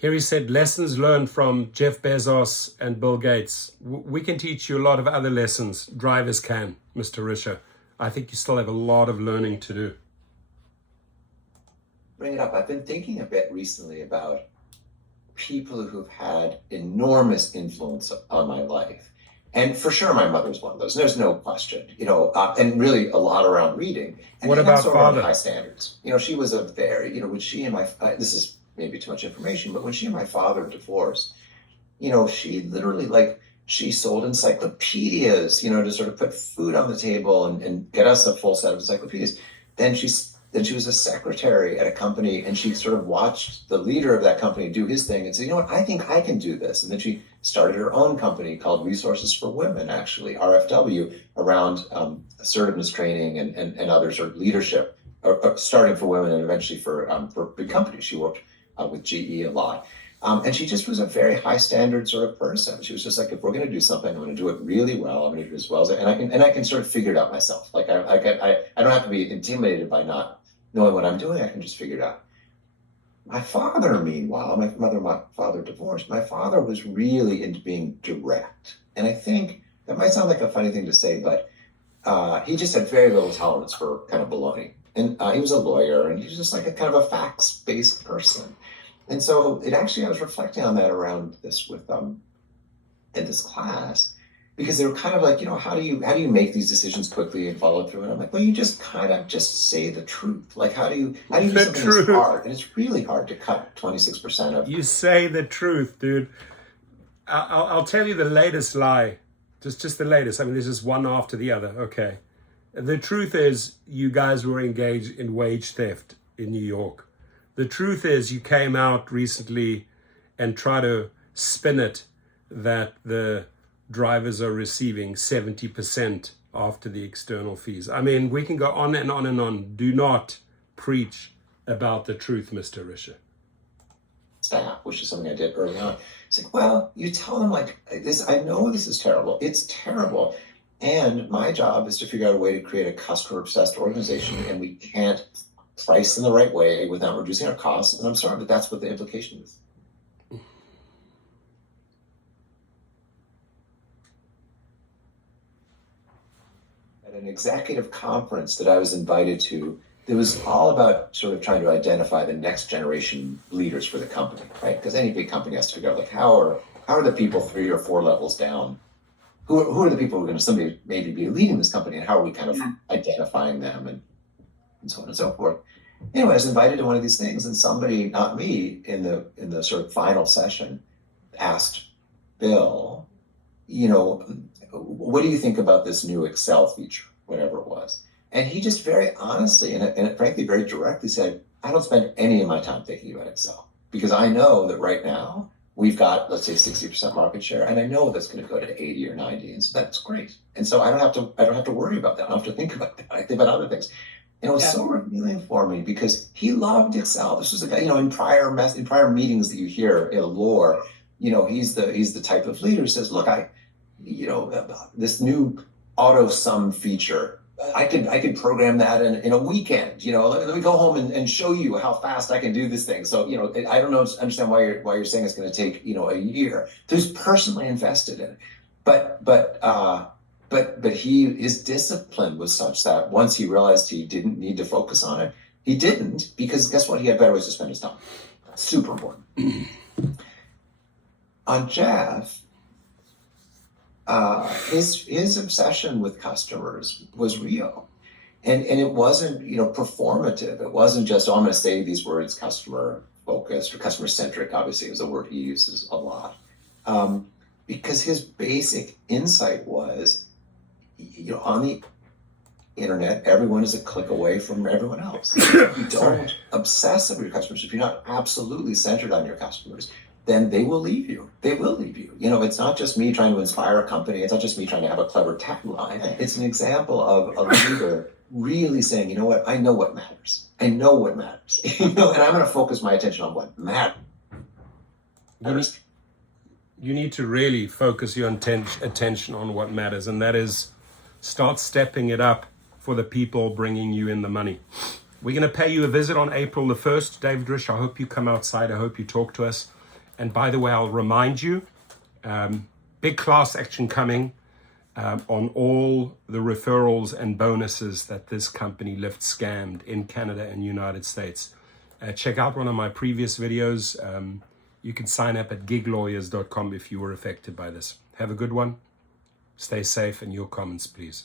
Here he said, lessons learned from Jeff Bezos and Bill Gates. We can teach you a lot of other lessons. Drivers can, Mr. Risher. I think you still have a lot of learning to do. Bring it up. I've been thinking a bit recently about people who've had enormous influence on my life. And for sure, my mother's one of those. There's no question, and really a lot around reading. And What about also father? around high standards. She was a very, when she and this is maybe too much information, but when she and my father divorced, she literally she sold encyclopedias, to sort of put food on the table and get us a full set of encyclopedias. Then she was a secretary at a company, and she sort of watched the leader of that company do his thing and said, I think I can do this. And then she started her own company called Resources for Women, actually, RFW, around assertiveness training and other sort of leadership, starting for women and eventually for big companies. She worked with GE a lot. And she just was a very high standard sort of person. She was just like, if we're going to do something, I'm going to do it really well. I'm going to do it as well as I can sort of figure it out myself. Like I don't have to be intimidated by not knowing what I'm doing. I can just figure it out. My father, meanwhile, my mother and my father divorced. My father was really into being direct. And I think that might sound like a funny thing to say, but he just had very little tolerance for kind of baloney. And he was a lawyer, and he was just like a kind of a facts-based person. And so I was reflecting on that around this with in this class, because they were kind of like, how do you make these decisions quickly and follow through? And I'm like, well, you just kind of just say the truth. Like, how do you do something that's hard? And it's really hard to cut 26% of. You say the truth, dude. I'll tell you the latest lie, just the latest. I mean, this is one after the other. Okay. The truth is, you guys were engaged in wage theft in New York. The truth is, you came out recently and try to spin it that the drivers are receiving 70% after the external fees. I mean, we can go on and on and on. Do not preach about the truth, Mr. Risher. Staff, which is something I did early on. It's like, well, you tell them like this, I know this is terrible. It's terrible. And my job is to figure out a way to create a customer-obsessed organization, and we can't price in the right way without reducing our costs. And I'm sorry, but that's what the implication is. At an executive conference that I was invited to, it was all about sort of trying to identify the next generation leaders for the company, right? Because any big company has to figure out like how are the people 3 or 4 levels down? Who are the people who are going to someday maybe be leading this company, and how are we kind of identifying them and so on and so forth. Anyway, I was invited to one of these things, and somebody, not me, in the sort of final session, asked Bill, what do you think about this new Excel feature, whatever it was? And he just very honestly and frankly very directly said, I don't spend any of my time thinking about Excel, because I know that right now we've got, let's say, 60% market share, and I know that's going to go to 80 or 90, and so that's great. And so I don't have to worry about that. I don't have to think about that. I think about other things. And it was so revealing for me, because he loved Excel. This was a guy, in prior meetings that you hear in lore, he's the type of leader who says, look, this new auto sum feature, I could program that in a weekend. Let me go home and show you how fast I can do this thing. So I don't understand why you're saying it's going to take a year. So he's personally invested in it, but his discipline was such that once he realized he didn't need to focus on it, he didn't, because guess what? He had better ways to spend his time. Super important. On Jeff, his obsession with customers was real, and it wasn't performative. It wasn't just, I'm going to say these words, customer focused or customer centric. Obviously, it was a word he uses a lot, because his basic insight was, on the internet, everyone is a click away from everyone else. If you don't obsess over your customers, if you're not absolutely centered on your customers, then they will leave you. They will leave you. It's not just me trying to inspire a company. It's not just me trying to have a clever tagline. It's an example of a leader really saying, what? I know what matters. I know what matters. And I'm going to focus my attention on what matters. You need to really focus your attention on what matters, and that is start stepping it up for the people bringing you in the money. We're going to pay you a visit on April the 1st. David Risch, I hope you come outside. I hope you talk to us. And by the way, I'll remind you, big class action coming on all the referrals and bonuses that this company Lyft scammed in Canada and United States. Check out one of my previous videos. You can sign up at giglawyers.com if you were affected by this. Have a good one. Stay safe, and your comments, please.